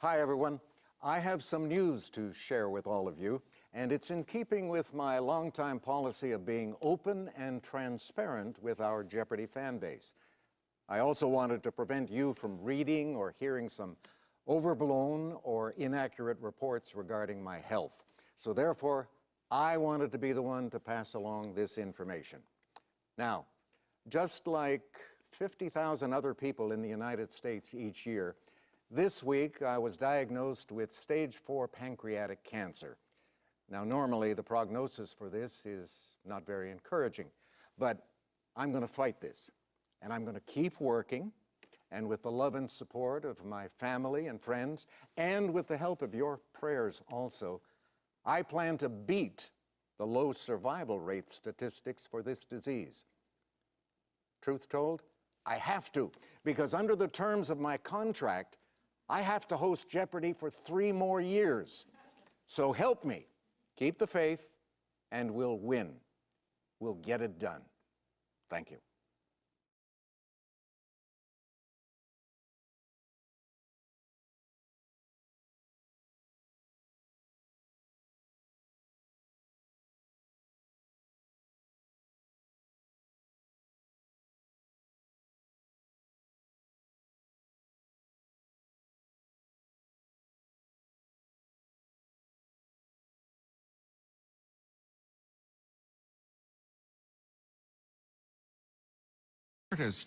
Hi, everyone. I have some news to share with all of you, and it's in keeping with my longtime policy of being open and transparent with our Jeopardy fan base. I also wanted to prevent you from reading or hearing some overblown or inaccurate reports regarding my health. So therefore, I wanted to be the one to pass along this information. Now, just like 50,000 other people in the United States each year, this week I was diagnosed with stage 4 pancreatic cancer. Now, normally the prognosis for this is not very encouraging, but I'm going to fight this, and I'm going to keep working, and with the love and support of my family and friends, and with the help of your prayers also, I plan to beat the low survival rate statistics for this disease. Truth told, I have to, because under the terms of my contract, I have to host Jeopardy for 3 more years. So help me, keep the faith, and we'll win. We'll get it done. Thank you.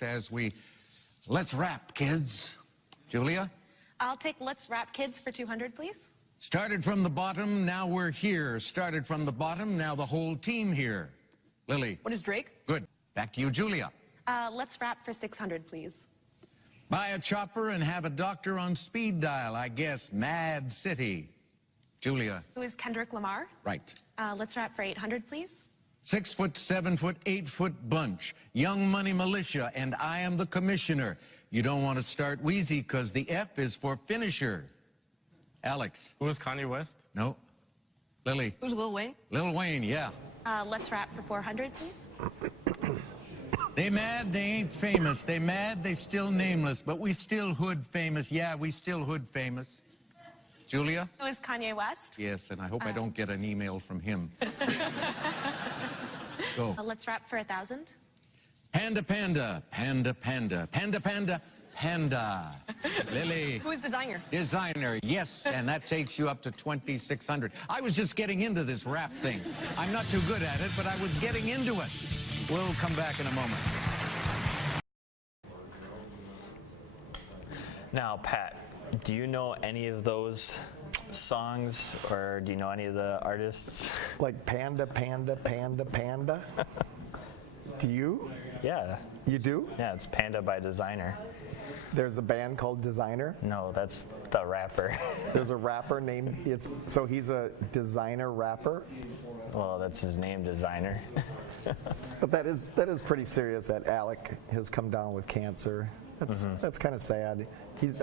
As we let's rap, kids. Julia? I'll take Let's Rap Kids for 200, please. Started from the bottom, now we're here. Started from the bottom, now the whole team here. Lily? What is Drake? Good. Back to you, Julia. Let's Rap for 600, please. Buy a chopper and have a doctor on speed dial, I guess. Mad City. Julia? Who is Kendrick Lamar? Right. Let's Rap for 800, please. 6 foot, 7 foot, 8 foot bunch. Young Money Militia, and I am the commissioner. You don't want to start wheezy because the F is for finisher. Alex? Who is Kanye West? No. Lily? Who's Lil Wayne? Lil Wayne, yeah. Let's Rap for 400, please. They mad, they ain't famous. They mad, they still nameless. But we still hood famous. Yeah, we still hood famous. Julia? Who is Kanye West? Yes, and I hope I don't get an email from him. Go. Let's Rap for 1,000. Panda, panda, panda, panda, panda, panda, panda. Lily. Who is Designer? Designer, yes, and that takes you up to 2,600. I was just getting into this rap thing. I'm not too good at it, but I was getting into it. We'll come back in a moment. Now, Pat, do you know any of those songs, or do you know any of the artists? Like Panda, Panda, Panda, Panda? Do you? Yeah. You do? Yeah, it's Panda by Designer. There's a band called Designer? No, that's the rapper. There's a rapper named, so he's a designer rapper? Well, that's his name, Designer. But that is pretty serious that Alec has come down with cancer. That's kind of sad.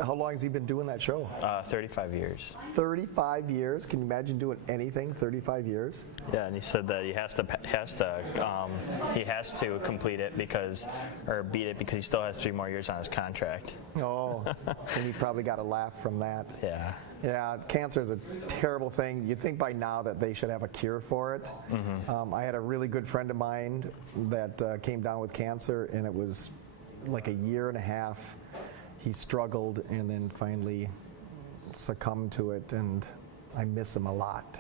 How long has he been doing that show? 35 years. 35 years? Can you imagine doing anything 35 years? Yeah, and he said that he has to complete it or beat it because he still has 3 more years on his contract. Oh, and he probably got a laugh from that. Yeah. Yeah, cancer is a terrible thing. You'd think by now that they should have a cure for it. I had a really good friend of mine that came down with cancer, and it was like a year and a half. He struggled and then finally succumbed to it, and I miss him a lot.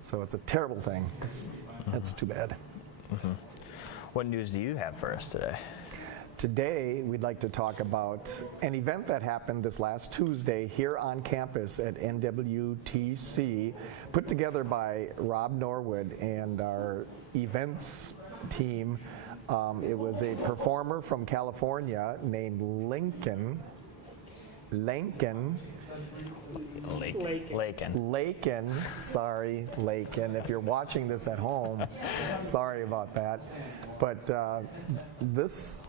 So it's a terrible thing. It's too bad. What news do you have for us today? Today, we'd like to talk about an event that happened this last Tuesday here on campus at NWTC, put together by Rob Norwood and our events team. It was a performer from California named Laken. Sorry, Laken. If you're watching this at home, sorry about that. But this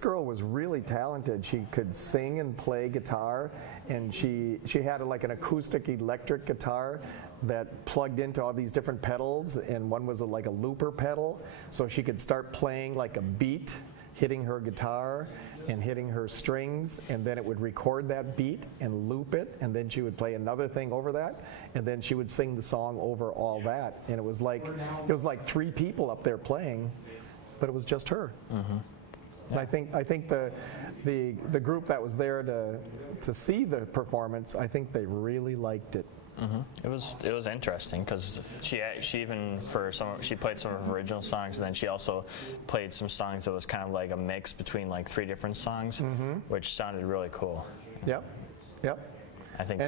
girl was really talented. She could sing and play guitar, and she had like an acoustic electric guitar that plugged into all these different pedals, and one was like a looper pedal, so she could start playing like a beat, hitting her guitar. and hitting her strings, and then it would record that beat and loop it, and then she would play another thing over that, and then she would sing the song over all that. And it was like 3 people up there playing, but it was just her. And I think the group that was there to see the performance, I think they really liked it. It was interesting because she even she played some of her original songs, and then she also played some songs that was kind of like a mix between like 3 different songs, which sounded really cool. Yep. I think.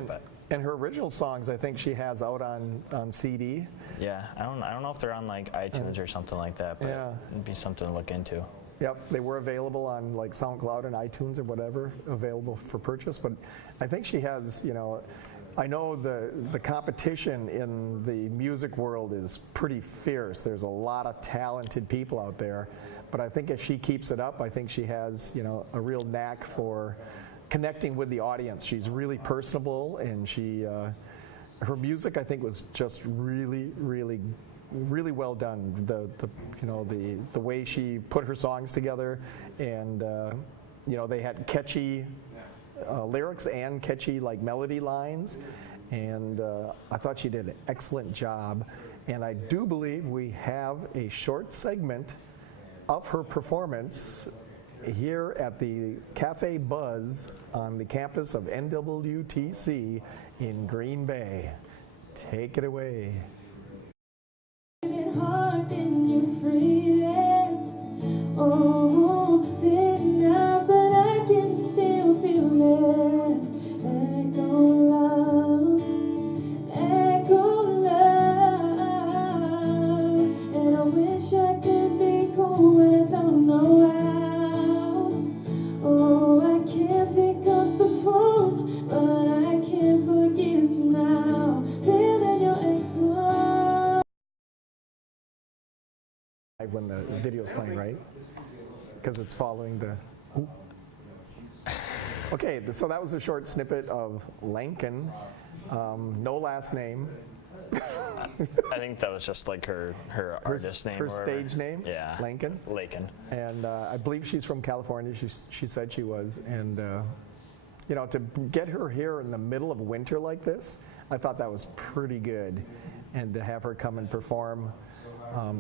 And her original songs, I think she has out on CD. Yeah, I don't know if they're on like iTunes or something like that, but it'd be something to look into. Yep, they were available on like SoundCloud and iTunes or whatever, available for purchase. But I think she has, I know the competition in the music world is pretty fierce. There's a lot of talented people out there. But I think if she keeps it up, I think she has, a real knack for connecting with the audience. She's really personable, and her music, I think, was just really, really, really well done. The way she put her songs together, and they had catchy lyrics and catchy like melody lines, and I thought she did an excellent job. And I do believe we have a short segment of her performance here at the Cafe Buzz on the campus of NWTC in Green Bay. Take it away. Hard and you're freezing. Oh, Vietnam, but I can still feel it. Echo love, and I wish I could be cool, but I don't know how. Oh, I can't pick up the phone, but I can't forget you now. Living your echo. When the video's playing, right? Because it's following the. Ooh. Okay, so that was a short snippet of Lankin, no last name. I think that was just like her artist name. Her or stage name? Yeah. Lankin. And I believe she's from California. She said she was. And, to get her here in the middle of winter like this, I thought that was pretty good. And to have her come and perform.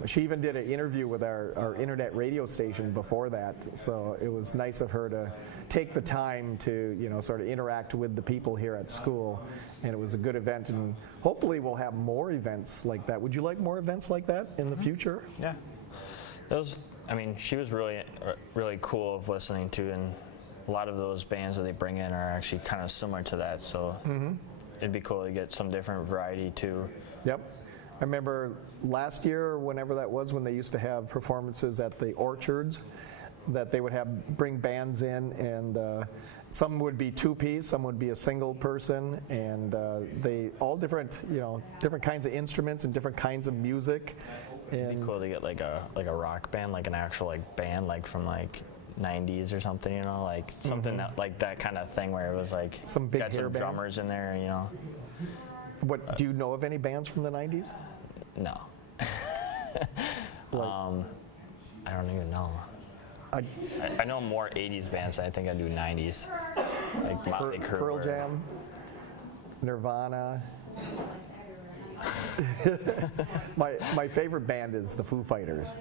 She even did an interview with our internet radio station before that, so it was nice of her to take the time to sort of interact with the people here at school, and it was a good event, and hopefully we'll have more events like that. Would you like more events like that in the future? Yeah, she was really cool of listening to, and a lot of those bands that they bring in are actually kind of similar to that, so it'd be cool to get some different variety too. Yep. I remember last year, or whenever that was, when they used to have performances at the orchards, that they would bring bands in, and some would be 2-piece, some would be a single person, and they all different kinds of instruments and different kinds of music. It'd be cool to get like a rock band, like an actual like band, like from like 90s or something, like something that like that kind of thing where it was like some big got some drummers in there, What do you know of any bands from the 90s? No. I don't even know. I know more 80s bands than I think I do 90s. Like Motley Crue. Pearl Jam, Nirvana. My favorite band is the Foo Fighters.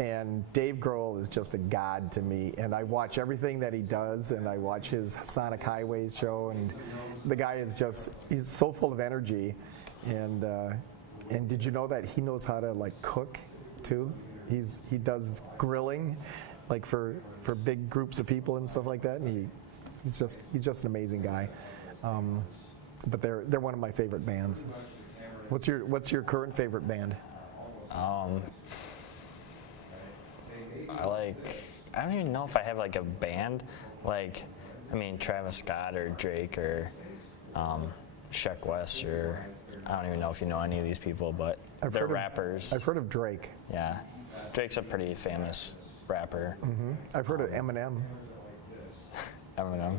And Dave Grohl is just a god to me, and I watch everything that he does, and I watch his Sonic Highways show, and the guy he's so full of energy. And did you know that he knows how to like cook too? He does grilling, like for big groups of people and stuff like that, and he's just an amazing guy. But they're one of my favorite bands. What's your current favorite band? I don't even know if I have like a band, Travis Scott or Drake or Sheck West, or I don't even know if you know any of these people, but they're rappers. I've heard of Drake. Yeah, Drake's a pretty famous rapper. I've heard of Eminem. Eminem.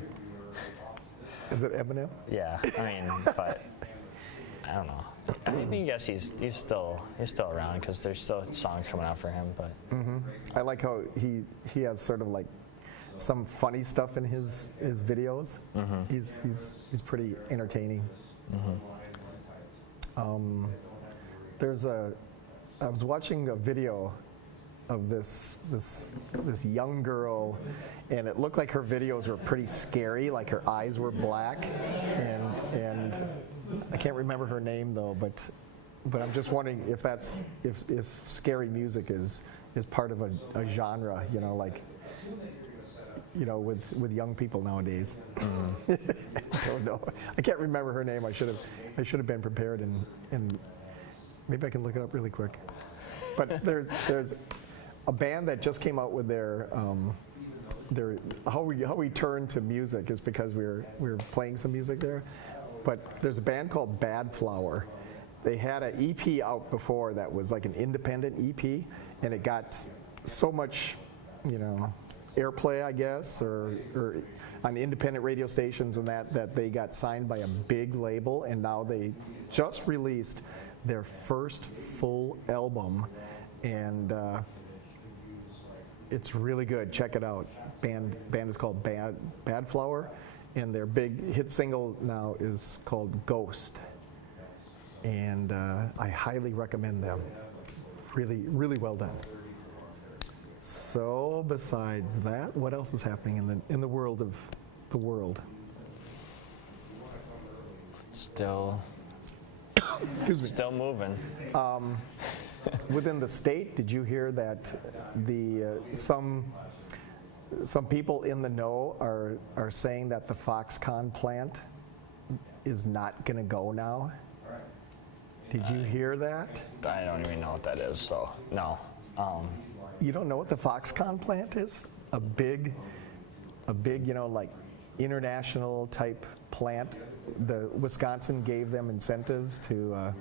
Is it Eminem? Yeah, but I don't know. I guess he's still around because there's still songs coming out for him. But I like how he has sort of like some funny stuff in his videos. He's pretty entertaining. I was watching a video of this young girl, and it looked like her videos were pretty scary, like her eyes were black, and I can't remember her name though, but I'm just wondering if scary music is part of a genre, like with young people nowadays. I don't know. I can't remember her name. I should have been prepared, and maybe I can look it up really quick. But there's a band that just came out with their how we turn to music is because we were playing some music there. But there's a band called Bad Flower. They had an EP out before that was like an independent EP, and it got so much, airplay, I guess, or on independent radio stations and that they got signed by a big label, and now they just released their first full album, and it's really good. Check it out. Band is called Bad Flower, and their big hit single now is called Ghost, and I highly recommend them. Really, really well done. So besides that, what else is happening in the world of the world? Still moving. Within the state, did you hear that some people in the know are saying that the Foxconn plant is not going to go now? Did you hear that? I don't even know what that is, so no. You don't know what the Foxconn plant is? A big, like international type plant. The Wisconsin gave them incentives to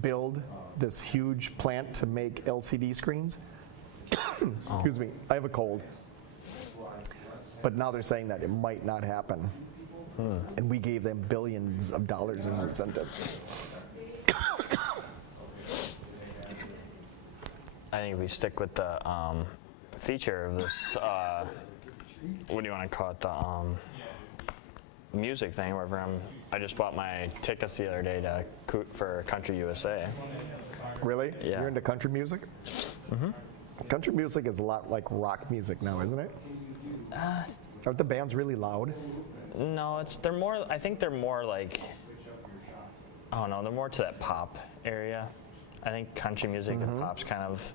build this huge plant to make LCD screens. Excuse me, I have a cold. But now they're saying that it might not happen. And we gave them billions of dollars in incentives. I think if we stick with the feature of this, what do you want to call it, the music thing, wherever I just bought my tickets the other day for Country USA. Really? Yeah. You're into country music? Mm-hmm. Country music is a lot like rock music now, isn't it? Aren't the bands really loud? No, I think they're more like, I don't know, they're more to that pop area. I think country music and pop's kind of,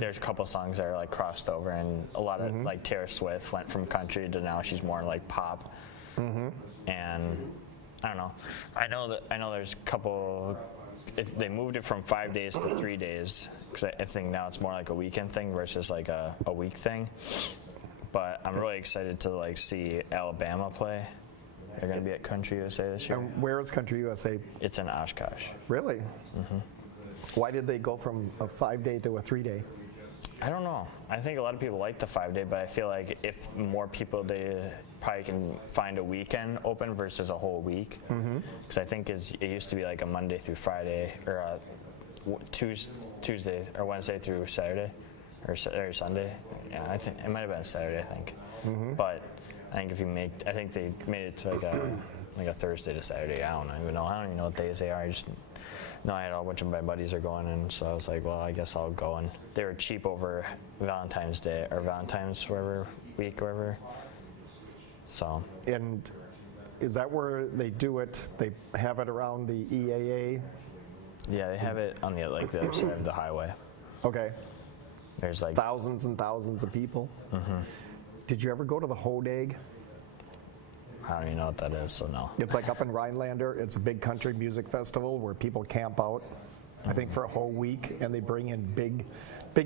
there's a couple songs that are like crossed over, and a lot of like Taylor Swift went from country to now she's more like pop. And I don't know. I know there's a couple. They moved it from 5 days to 3 days because I think now it's more like a weekend thing versus like a week thing. But I'm really excited to like see Alabama play. They're going to be at Country USA this year. And where is Country USA? It's in Oshkosh. Really? Why did they go from a 5-day to a 3-day? I don't know. I think a lot of people like the 5-day, but I feel like if more people probably can find a weekend open versus a whole week. Because I think it used to be like a Monday through Friday, or a Tuesday or Wednesday through Saturday, or Sunday. Yeah, I think it might have been Saturday. I think, but I think I think they made it to like a Thursday to Saturday. I don't even know what days they are. I just know I had a bunch of my buddies are going, and so I was like, well, I guess I'll go. And they were cheap over Valentine's Day or Valentine's week, wherever. So. And is that where they do it? They have it around the EAA? Yeah, they have it on the other side of the highway. Okay. There's like thousands and thousands of people. Did you ever go to the Hodag? I don't even know what that is, so no. It's like up in Rhinelander. It's a big country music festival where people camp out, I think, for a whole week, and they bring in big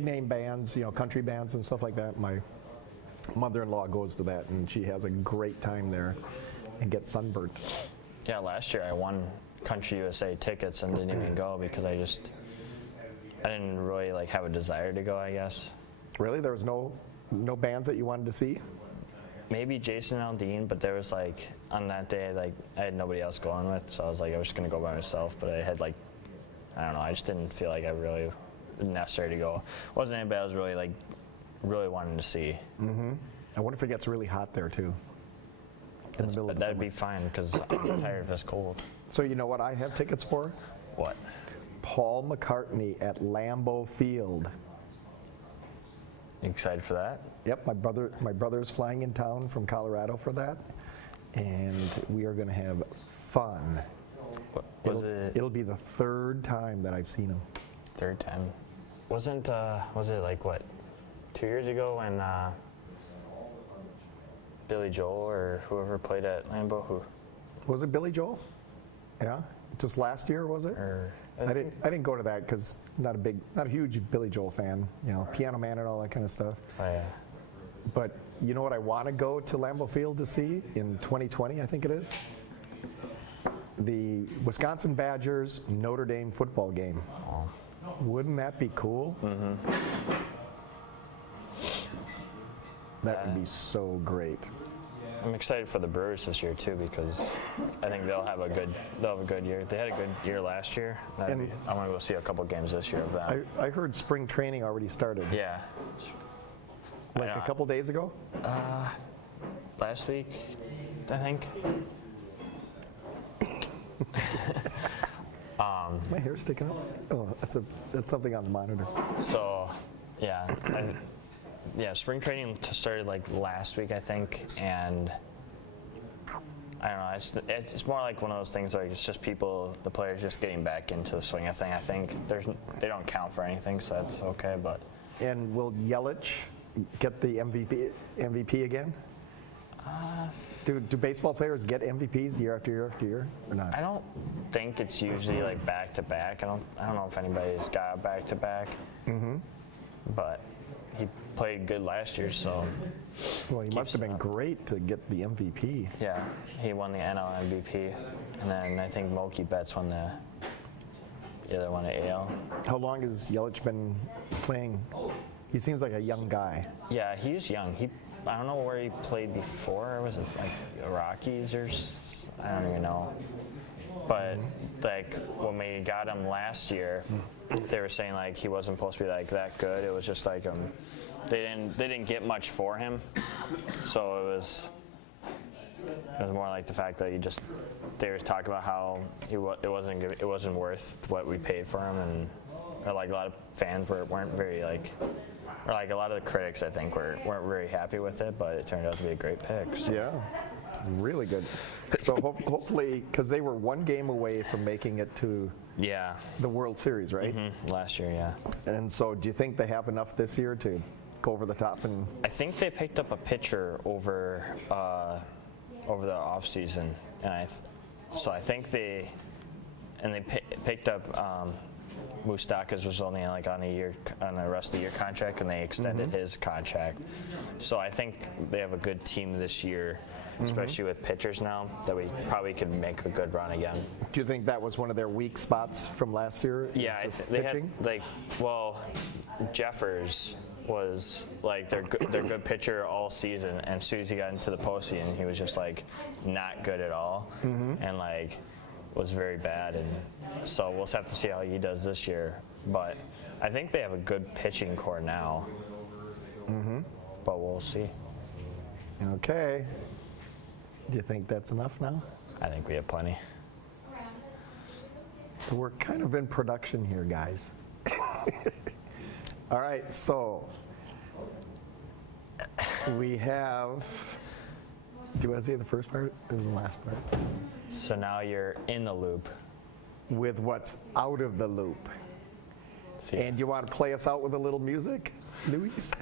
name bands, country bands and stuff like that. My mother-in-law goes to that, and she has a great time there and gets sunburned. Yeah, last year I won Country USA tickets and didn't even go because I didn't really like have a desire to go, I guess. Really? There was no bands that you wanted to see? Maybe Jason Aldean, but there was like, on that day, like I had nobody else going with, so I was like, I was just gonna go by myself, but I had like, I don't know, I just didn't feel like I really necessary to go. It wasn't anybody I was really like really wanting to see. I wonder if it gets really hot there too. In the middle of the That'd summer. be fine because I'm tired of this cold. So you know what I have tickets for? What? Paul McCartney at Lambeau Field. You excited for that? Yep, my brother's flying in town from Colorado for that, and we are going to have fun. It'll be the third time that I've seen him. Third time? Was it like what, 2 years ago when Billy Joel or whoever played at Lambeau? Who? Was it Billy Joel? Yeah, just last year was it? Or I didn't go to that because not a huge Billy Joel fan. You know, Piano Man and all that kind of stuff. Yeah. But you know what I want to go to Lambeau Field to see in 2020, I think it is? The Wisconsin Badgers Notre Dame football game. Oh. Wouldn't that be cool? That would be so great. I'm excited for the Brewers this year too because I think they'll have a good year. They had a good year last year. I want to go see a couple games this year of them. I heard spring training already started. Yeah. Like a couple days ago? Last week, I think. My hair's sticking up. Oh, that's something on the monitor. So, yeah, spring training started like last week, I think, and I don't know. It's more like one of those things where it's just the players just getting back into the swing of thing. I think they don't count for anything, so that's okay. But And will Yelich get the MVP again? Do baseball players get MVPs year after year after year or not? I don't think it's usually like back to back. I don't know if anybody's got back to back. But he played good last year, so. Well, he must have been great to get the MVP. Yeah, he won the NL MVP, and then I think Mookie Betts won the other one at AL. How long has Yelich been playing? He seems like a young guy. Yeah, he's young. I don't know where he played before. Was it like the Rockies or I don't even know. But like when we got him last year, they were saying like he wasn't supposed to be like that good. It was just like they didn't get much for him, so it was more like the fact that they were talking about how it wasn't worth what we paid for him, and like a lot of fans weren't very like. Or like a lot of the critics, I think, weren't very happy with it, but it turned out to be a great pick. So. Yeah, really good. So hopefully, because they were one game away from making it to the World Series, right? Last year, yeah. And so do you think they have enough this year to go over the top? And I think they picked up a pitcher over the off season, and so I think they picked up. Moustakas was only like on the rest of the year contract, and they extended his contract. So I think they have a good team this year, especially with pitchers now, that we probably could make a good run again. do you think that was one of their weak spots from last year? Yeah, they had Jeffers was like their good pitcher all season, and as soon as he got into the postseason, he was just like not good at all, and like was very bad, and so we'll have to see how he does this year. But I think they have a good pitching core now. But we'll see. Okay. Do you think that's enough now? I think we have plenty. We're kind of in production here, guys. All right, so we have. Do you want to say the first part or the last part? So now you're in the loop. With what's out of the loop. See. And you want to play us out with a little music, Luis?